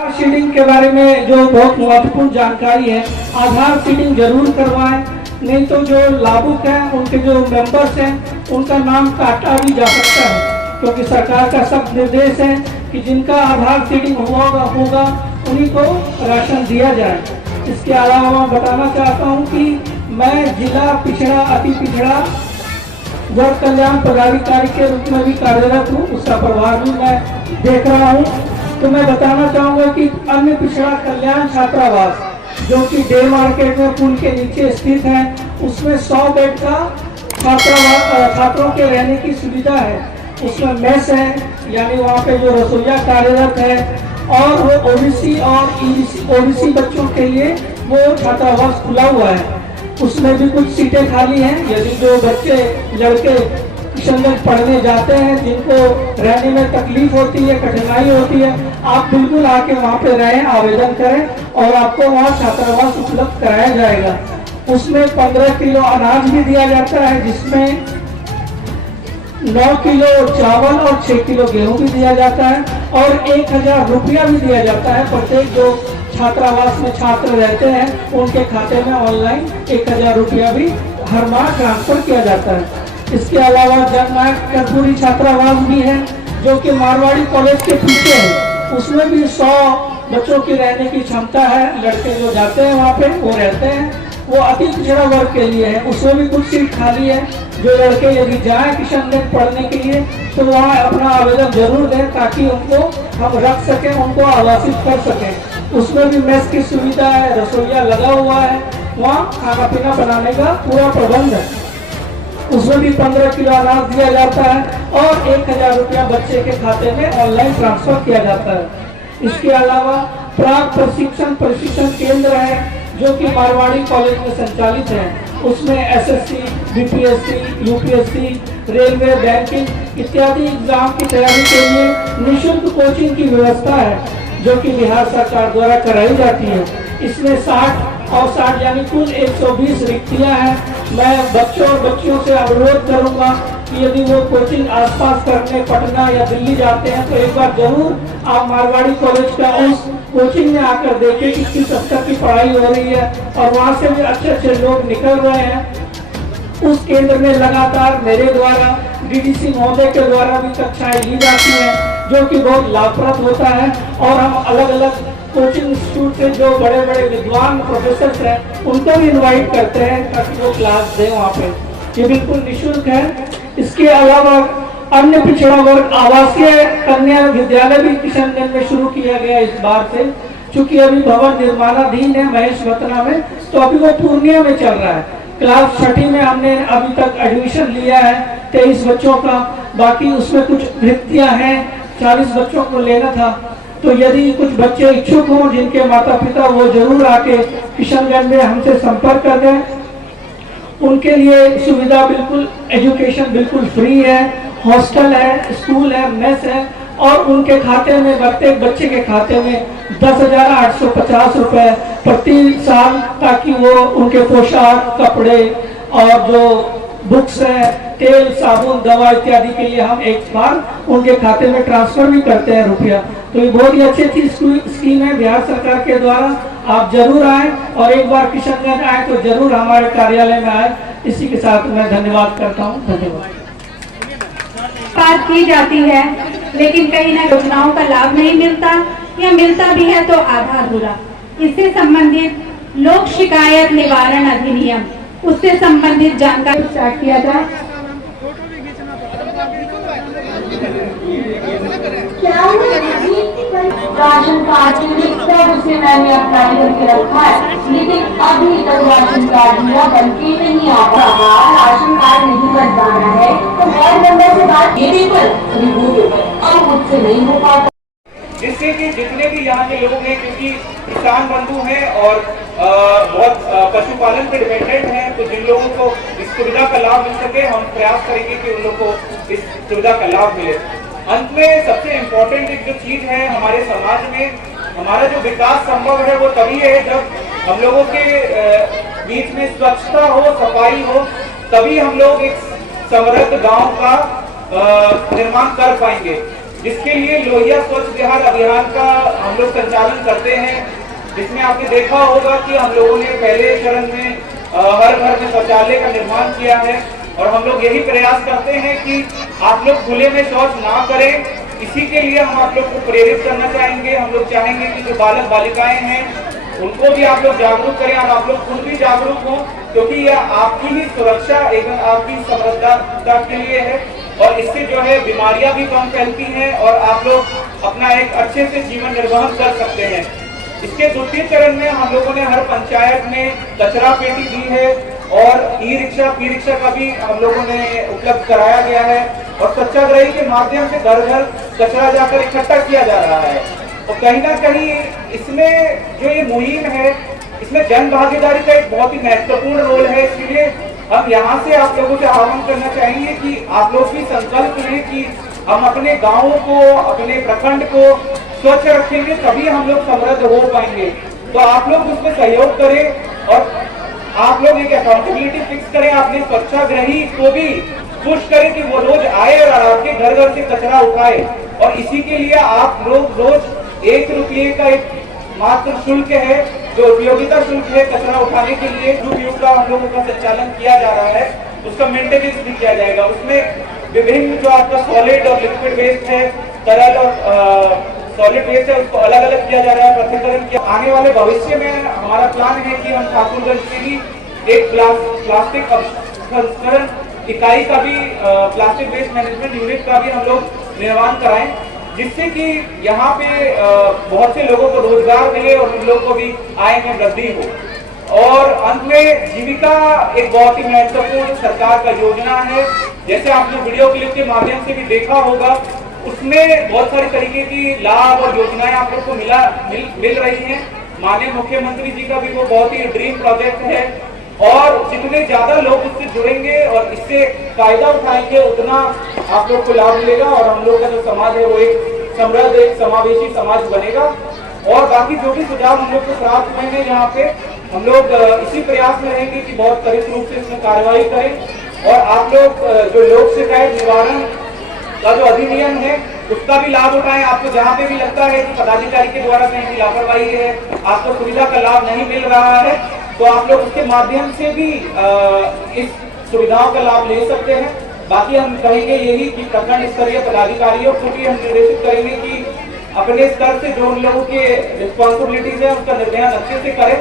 आधार seeding के बारे में जो बहुत महत्वपूर्ण जानकारी है, आधार सीडिंग जरूर करवाएं, नहीं तो जो लाभुक हैं उनके जो मेंबर्स हैं उनका नाम काटा भी जा सकता है, क्योंकि सरकार का सख्त निर्देश है कि जिनका आधार सीडिंग होगा उन्हीं को राशन दिया जाए। इसके अलावा मैं बताना चाहता हूं कि मैं जिला पिछड़ा अति पिछड़ा वर्ग कल्याण पदाधिकारी के रूप में भी कार्यरत हूँ, उसका प्रभार भी मैं देख रहा हूँ। तो मैं बताना चाहूँगा कि अन्य पिछड़ा कल्याण छात्रावास जो कि डे मार्केट में पुल के नीचे स्थित है, उसमें 100 बेड का छात्रों के रहने की सुविधा है। उसमें मेस है, यानी वहाँ पे जो रसोईया कार्यरत है, और वो ओबीसी और ओबीसी बच्चों के लिए वो छात्रावास खुला हुआ है। उसमें भी कुछ सीटें खाली हैं। यदि जो बच्चे लड़के किशनगंज पढ़ने जाते हैं, जिनको रहने में तकलीफ होती है, कठिनाई होती है, आप बिल्कुल आके वहाँ पे रहें, आवेदन करें और आपको वहाँ छात्रावास उपलब्ध कराया जाएगा। उसमें 15 किलो अनाज भी दिया जाता है, जिसमें 9 किलो चावल और 6 किलो गेहूं भी दिया जाता है, और 1000 रुपया भी दिया जाता है। प्रत्येक जो छात्रावास में छात्र रहते हैं उनके खाते में ऑनलाइन 1000 रुपया भी हर माह ट्रांसफर किया जाता है। इसके अलावा जननायक कर्पूरी छात्रावास भी है, जो कि मारवाड़ी कॉलेज के पीछे है। उसमें भी 100 बच्चों की रहने की क्षमता है। लड़के जो जाते हैं वहाँ पे वो रहते हैं, वो अति पिछड़ा वर्ग के लिए है। उसमें भी कुछ सीट खाली है। जो लड़के यदि जाएं किशनगंज पढ़ने के लिए तो वहाँ अपना आवेदन जरूर दें, ताकि उनको हम रख सकें, उनको आवासित कर सकें। उसमें भी मेस की सुविधा है, रसोईया लगा हुआ है, वहाँ खाना पीना बनाने का पूरा प्रबंध है। उसमें भी 15 किलो अनाज दिया जाता है और 1000 रुपया बच्चे के खाते में ऑनलाइन ट्रांसफर किया जाता है। इसके अलावा प्राक प्रशिक्षण केंद्र है, जो कि मारवाड़ी कॉलेज में संचालित है। उसमें SSC, BPSC, UPSC, railway, banking इत्यादि एग्जाम की तैयारी के लिए निःशुल्क कोचिंग की व्यवस्था है, जो कि बिहार सरकार द्वारा कराई जाती है। इसमें 60 और 60 यानी कुल 120 रिक्तियां हैं। मैं बच्चों और बच्चियों से अनुरोध करूंगा कि यदि वो कोचिंग आसपास करने पटना या दिल्ली जाते हैं तो एक बार जरूर आप मारवाड़ी कॉलेज का उस कोचिंग में आकर देखें कि किस स्तर की पढ़ाई हो रही है, और वहाँ से भी अच्छे अच्छे लोग निकल रहे हैं। उस केंद्र में लगातार मेरे द्वारा डीडीसी महोदय के द्वारा भी कक्षाएं ली जाती हैं, जो कि बहुत लाभप्रद होता है। और हम अलग अलग कोचिंग इंस्टीट्यूट से जो बड़े बड़े विद्वान प्रोफेसर हैं उनको भी इनवाइट करते हैं, ताकि वो क्लास दें वहाँ पे। ये बिल्कुल निःशुल्क है। इसके अलावा अन्य पिछड़ा वर्ग आवासीय कन्या विद्यालय भी किशनगंज में शुरू किया गया इस बार से। चूंकि अभी भवन निर्माणाधीन है महेश वतना में, तो अभी वो पूर्णिया में चल रहा है। क्लास 6 में हमने अभी तक एडमिशन लिया है 23 बच्चों का। बाकी उसमें कुछ रिक्तियां हैं, 40 बच्चों को लेना था। तो यदि कुछ बच्चे इच्छुक हों, जिनके माता पिता, वो जरूर आके किशनगंज में हमसे संपर्क कर दें। उनके लिए सुविधा बिल्कुल, एजुकेशन बिल्कुल फ्री है, हॉस्टल है, स्कूल है, मेस है, और उनके खाते में, प्रत्येक बच्चे के खाते में 10,850 रुपए प्रति साल, ताकि वो उनके पोशाक, कपड़े और जो बुक्स है, तेल, साबुन, दवा इत्यादि के लिए हम एक बार उनके खाते में ट्रांसफर भी करते हैं रुपया। तो ये बहुत ही अच्छी स्कीम है बिहार सरकार के द्वारा। आप जरूर आए और एक बार किशनगंज आए तो जरूर हमारे कार्यालय में आए। इसी के साथ मैं धन्यवाद करता हूँ। धन्यवाद। बात की जाती है, लेकिन कहीं ना योजनाओं का लाभ नहीं मिलता, या मिलता भी है तो आधा अधूरा। इससे संबंधित लोक शिकायत निवारण अधिनियम, उससे संबंधित जानकारी स्टार्ट किया जाए। राशन कार्ड से मैंने अप्लाई करके रखा है, लेकिन अभी तक राशन कार्ड मेरा बन के नहीं आ रहा। राशन कार्ड नहीं बनवाना है तो वार्ड मेंबर से बात अब मुझसे नहीं हो पाता, जिससे कि जितने भी यहाँ के लोग हैं, क्योंकि किसान बंधु हैं और बहुत पशुपालन पे डिपेंडेंट हैं, तो जिन लोगों को इस सुविधा का लाभ मिल सके, हम प्रयास करेंगे कि उन लोगों को इस सुविधा का लाभ मिले। अंत में सबसे इम्पोर्टेंट एक जो चीज है हमारे समाज में, हमारा जो विकास संभव है वो तभी है जब हम लोगों के बीच में स्वच्छता हो, सफाई हो, तभी हम लोग एक समृद्ध गांव का निर्माण कर पाएंगे। जिसके लिए लोहिया स्वच्छ बिहार अभियान का हम लोग संचालन करते हैं, जिसमें आपने देखा होगा कि हम लोगों ने पहले चरण में हर घर में शौचालय का निर्माण किया है और हम लोग यही प्रयास करते हैं कि आप लोग खुले में शौच ना करें। इसी के लिए हम आप लोग को प्रेरित करना चाहेंगे। हम लोग चाहेंगे कि जो बालक बालिकाएं हैं उनको भी आप लोग जागरूक करें और आप लोग खुद भी जागरूक हों, क्योंकि यह आपकी ही सुरक्षा एवं आपकी समृद्धता के लिए है और इससे जो है बीमारियां भी कम फैलती हैं और आप लोग अपना एक अच्छे से जीवन निर्वाह कर सकते हैं। इसके द्वितीय चरण में हम लोगों ने हर पंचायत में कचरा पेटी दी है और ई रिक्शा पी रिक्शा का भी हम लोगों ने उपलब्ध कराया गया है और स्वच्छाग्रही के माध्यम से घर घर कचरा जाकर इकट्ठा किया जा रहा है। और कहीं ना कहीं इसमें जो ये मुहिम है इसमें जन भागीदारी का एक बहुत ही महत्वपूर्ण रोल है। इसलिए हम यहाँ से आप लोगों से आह्वान करना चाहेंगे कि आप लोग भी संकल्प लें कि हम अपने गाँवों को, अपने प्रखंड को स्वच्छ रखेंगे, तभी हम लोग समृद्ध हो पाएंगे। तो आप लोग उसमें सहयोग करें और आप लोग एक अकाउंटेबिलिटी फिक्स करें, अपने स्वच्छाग्रही को भी पुश करें कि वो रोज आए और आपके घर घर से कचरा उठाए। और इसी के लिए आप लोग रोज 1 रुपये का एक मात्र शुल्क है, जो उपयोगिता शुल्क है कचरा उठाने के लिए, जो का हम लोगों का संचालन किया जा रहा है, उसका मेंटेनेंस भी किया जाएगा। उसमें विभिन्न जो आपका सॉलिड और लिक्विड वेस्ट है, तरल और सॉलिड वेस्ट है, उसको अलग अलग किया जा रहा है, पृथक्करण किया। आने वाले भविष्य में हमारा प्लान है कि हम ठाकुरगंज में ही एक प्लास्टिक संस्करण इकाई का भी, प्लास्टिक वेस्ट मैनेजमेंट यूनिट का भी हम लोग निर्माण कराएं, जिससे कि यहाँ पे बहुत से लोगों को रोजगार मिले और उन लोगों को भी आय में वृद्धि हो। और अंत में जीविका एक बहुत ही महत्वपूर्ण सरकार का योजना है। जैसे आपने वीडियो क्लिप के माध्यम से भी देखा होगा, उसमें बहुत सारी तरीके की लाभ और योजनाएं आप लोग को मिल रही हैं। माननीय मुख्यमंत्री जी का भी वो बहुत ही ड्रीम प्रोजेक्ट है और जितने ज्यादा लोग इससे जुड़ेंगे और इससे फायदा उठाएंगे उतना आप लोग को लाभ मिलेगा और हम लोग का जो समाज है वो एक समृद्ध, एक समावेशी समाज बनेगा। और बाकी जो भी सुझाव हम लोग को प्राप्त हुए हैं यहाँ पे, हम लोग इसी प्रयास में रहेंगे कि बहुत त्वरित रूप से इसमें कार्रवाई करें और आप लोग जो लोक शिकायत निवारण का जो अधिनियम है उसका भी लाभ उठाएं। आपको जहाँ पे भी लगता है कि पदाधिकारी के द्वारा कहीं लापरवाही है, आपको सुविधा का लाभ नहीं मिल रहा है, तो आप लोग उसके माध्यम से भी इस सुविधाओं का लाभ ले सकते हैं। बाकी हम कहेंगे यही कि प्रखंड स्तरीय पदाधिकारियों को भी हम निर्देशित करेंगे कि अपने स्तर से जो उन लोगों के रिस्पॉन्सिबिलिटीज है उसका निर्णय अच्छे से करें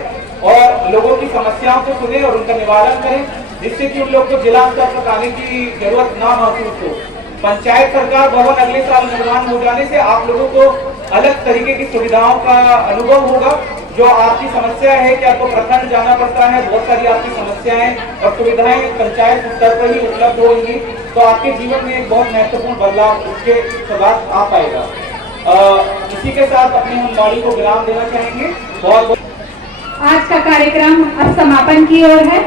और लोगों की समस्याओं को सुने और उनका निवारण करें, जिससे कि उन लोग को जिला स्तर तक आने की जरूरत ना महसूस हो। पंचायत सरकार भवन अगले साल निर्माण हो जाने से आप लोगों को अलग तरीके की सुविधाओं का अनुभव होगा। जो आपकी समस्या है कि आपको प्रखंड जाना पड़ता है, बहुत सारी आपकी समस्याएं और सुविधाएं पंचायत स्तर पर ही उपलब्ध होंगी, तो आपके जीवन में एक बहुत महत्वपूर्ण बदलाव उसके साथ आ पाएगा। इसी के साथ अपनी हम वाणी को विराम देना चाहेंगे। बहुत आज का कार्यक्रम अब समापन की ओर है।